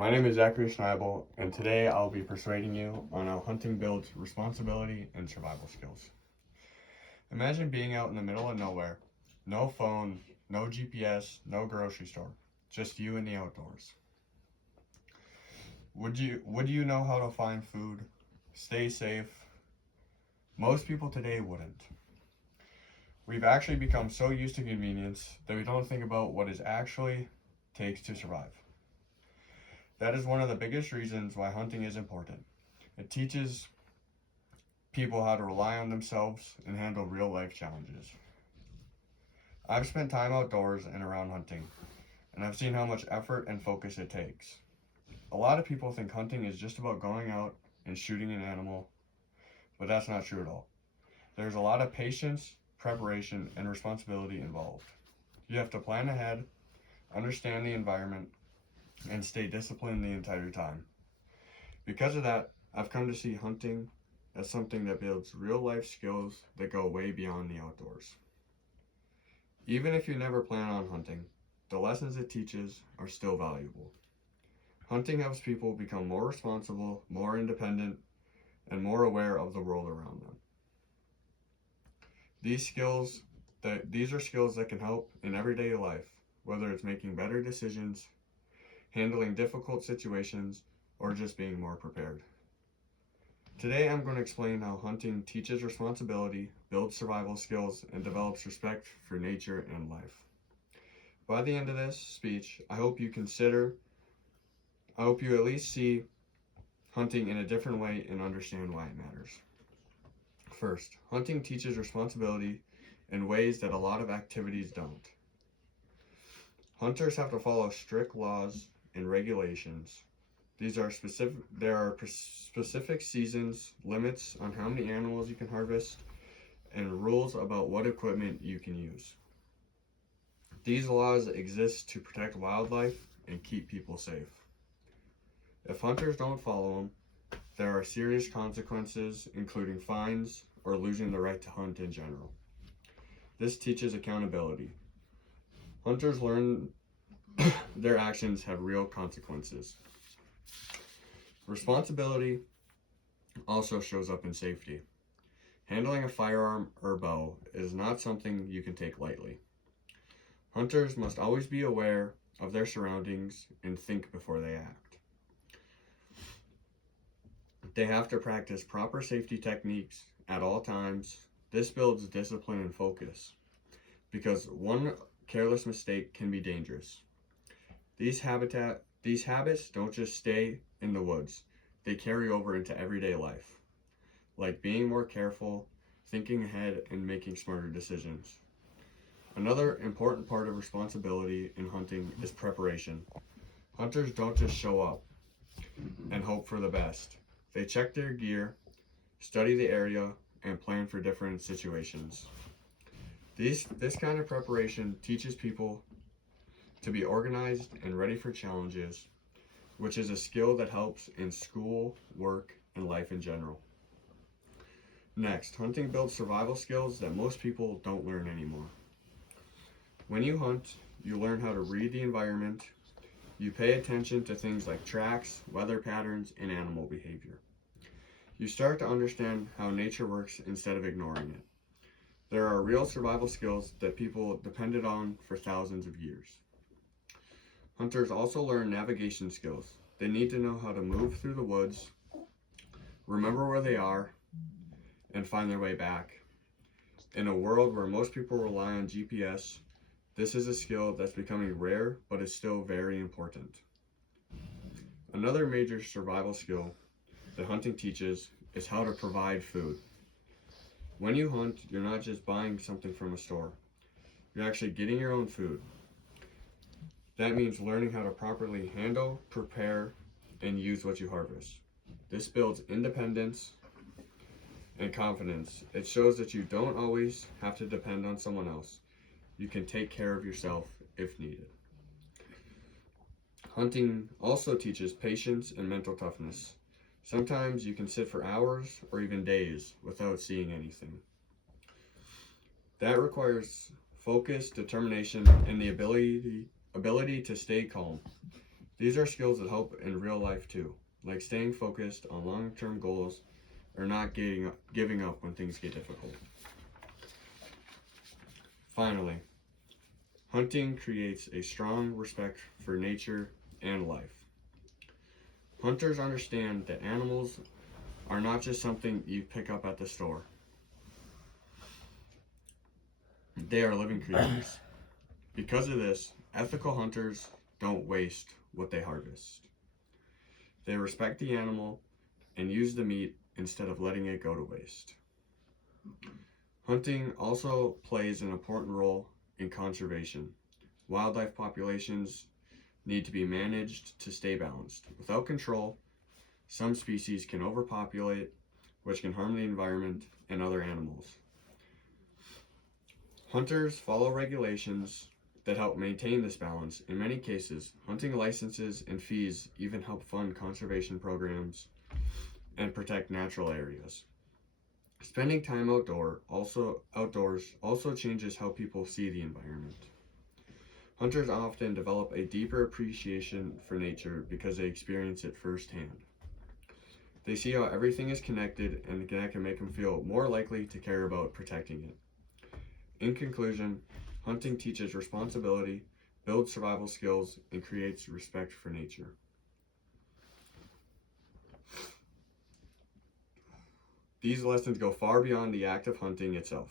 My name is Zachary Schneibel, and today I'll be persuading you on how hunting builds responsibility and survival skills. Imagine being out in the middle of nowhere. No phone, no GPS, no grocery store, just you in the outdoors. Would you know how to find food, stay safe? Most people today wouldn't. We've actually become so used to convenience that we don't think about what it actually takes to survive. That is one of the biggest reasons why hunting is important. It teaches people how to rely on themselves and handle real life challenges. I've spent time outdoors and around hunting, and I've seen how much effort and focus it takes. A lot of people think hunting is just about going out and shooting an animal, but that's not true at all. There's a lot of patience, preparation, and responsibility involved. You have to plan ahead, understand the environment, and stay disciplined the entire time. Because of that, I've come to see hunting as something that builds real life skills that go way beyond the outdoors. Even if you never plan on hunting, the lessons it teaches are still valuable. Hunting helps people become more responsible, more independent, and more aware of the world around them. These are skills that can help in everyday life, whether it's making better decisions, handling difficult situations, or just being more prepared. Today I'm going to explain how hunting teaches responsibility, builds survival skills, and develops respect for nature and life. By the end of this speech, I hope you at least see hunting in a different way and understand why it matters. First, hunting teaches responsibility in ways that a lot of activities don't. Hunters have to follow strict laws and regulations. There are specific seasons, limits on how many animals you can harvest, and rules about what equipment you can use. These laws exist to protect wildlife and keep people safe. If hunters don't follow them, there are serious consequences, including fines or losing the right to hunt in general. This teaches accountability. Hunters learn their actions have real consequences. Responsibility also shows up in safety. Handling a firearm or bow is not something you can take lightly. Hunters must always be aware of their surroundings and think before they act. They have to practice proper safety techniques at all times. This builds discipline and focus, because one careless mistake can be dangerous. These habits don't just stay in the woods, they carry over into everyday life, like being more careful, thinking ahead, and making smarter decisions. Another important part of responsibility in hunting is preparation. Hunters don't just show up and hope for the best. They check their gear, study the area, and plan for different situations. This kind of preparation teaches people to be organized and ready for challenges, which is a skill that helps in school, work, and life in general. Next, hunting builds survival skills that most people don't learn anymore. When you hunt, you learn how to read the environment. You pay attention to things like tracks, weather patterns, and animal behavior. You start to understand how nature works instead of ignoring it. There are real survival skills that people depended on for thousands of years. Hunters also learn navigation skills. They need to know how to move through the woods, remember where they are, and find their way back. In a world where most people rely on GPS, this is a skill that's becoming rare, but is still very important. Another major survival skill that hunting teaches is how to provide food. When you hunt, you're not just buying something from a store. You're actually getting your own food. That means learning how to properly handle, prepare, and use what you harvest. This builds independence and confidence. It shows that you don't always have to depend on someone else. You can take care of yourself if needed. Hunting also teaches patience and mental toughness. Sometimes you can sit for hours or even days without seeing anything. That requires focus, determination, and the ability to stay calm. These are skills that help in real life too, like staying focused on long-term goals or not giving up when things get difficult. Finally, hunting creates a strong respect for nature and life. Hunters understand that animals are not just something you pick up at the store. They are living creatures. Because of this, ethical hunters don't waste what they harvest. They respect the animal and use the meat instead of letting it go to waste. Hunting also plays an important role in conservation. Wildlife populations need to be managed to stay balanced. Without control, some species can overpopulate, which can harm the environment and other animals. Hunters follow regulations that help maintain this balance. In many cases, hunting licenses and fees even help fund conservation programs and protect natural areas. Spending time outdoors also changes how people see the environment. Hunters often develop a deeper appreciation for nature because they experience it firsthand. They see how everything is connected, and that can make them feel more likely to care about protecting it. In conclusion, hunting teaches responsibility, builds survival skills, and creates respect for nature. These lessons go far beyond the act of hunting itself.